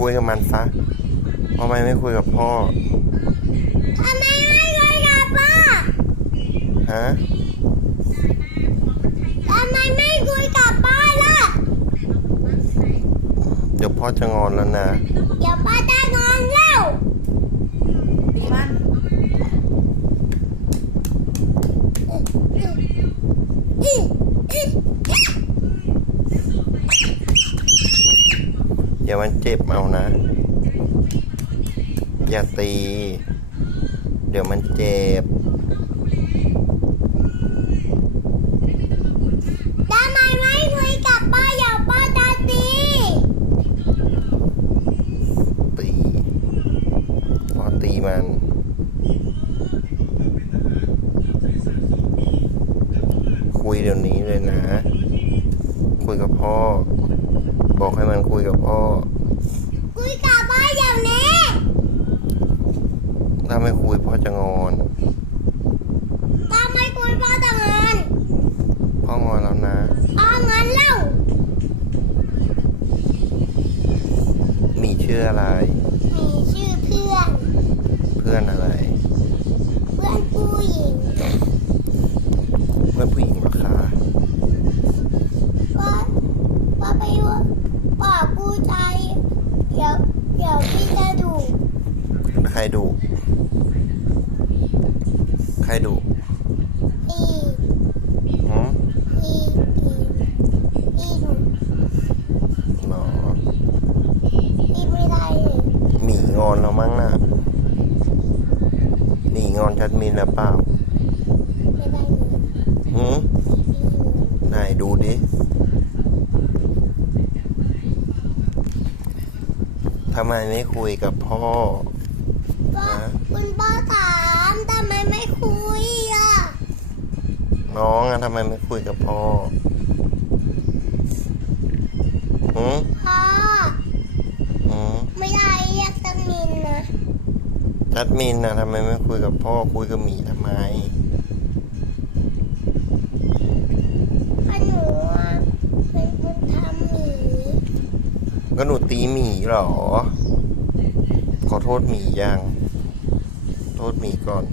คุยกับมันซะทำไมไม่คุยกับพ่อทำไมไม่คุยกับพ่อฮะทำไมไม่คุยกับพ่อล่ะเดี๋ยวพ่อจะงอนแล้วนะเดี๋ยวพ่อจะงอนแล้ว ตีมัน อื้ออื้อ อย่ามันเจ็บเอานะ อย่าตี เดี๋ยวมันเจ็บทำไมไม่คุยกับพ่อเดี๋ยวพ่อจะตีตีพอตีมันคุยเดี๋ยวนี้เลยนะ คุยกับพ่อ บอกให้มันคุยกับพ่อ คุยกับพ่อเดี๋ยวนี้ถ้าไม่คุยพ่อจะงอนถ้าไม่คุยพ่อจะงอนพ่องอนแล้วนะพ่องอนแล้วมีชื่ออะไร มีชื่อเพื่อน เพื่อนอะไร เพื่อนผู้หญิง เพื่อนผู้หญิงเหรอคะ ก็ก็ไปว่าบอกผู้ชายเดี๋ยวเดี๋ยวพี่จะดู ใค รดุใครดุอีหืมอีอีอีดูหรออีไม่ได้เลยหมีงอนแล้วมั้งน่ะหมีงอนชัดมินหรือเปล่าไม่ได้เลยหืมอีไหนดูดิทำไมไม่คุยกับพ่อ ก็คุณพ่อถามทำไมไม่คุยอะ น้องอะทำไมไม่คุยกับพ่อหืมพ่อหืมไม่ได้เรียกตังมินนะชัดมินอะทำไมไม่คุยกับพ่อคุยกับหมีทำไมเพราะหนูอะเป็นคนทำหมีก็หนูตีหมีเหรอ ขอโทษหมียัง โทษหมีก่อน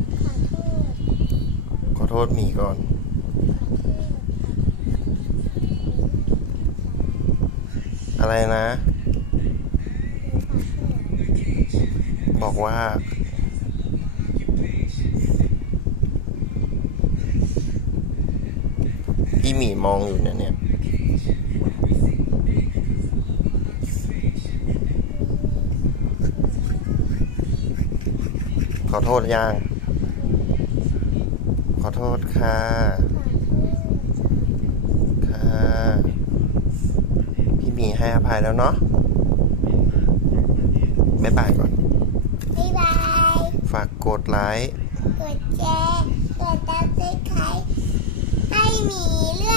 ขอโทษหมีก่อน อะไรนะ บอกว่าพี่หมีมองอยู่เนี่ยเนี่ย อโทษยัง ขอโทษค่ะ ค่ะ พี่หมีให้อภัยแล้วเนาะบ๊ายบายก่อน บ๊ายบาย ฝากกดไลค์ กดแชร์ กดติดตามให้หมีเรื่อยนะ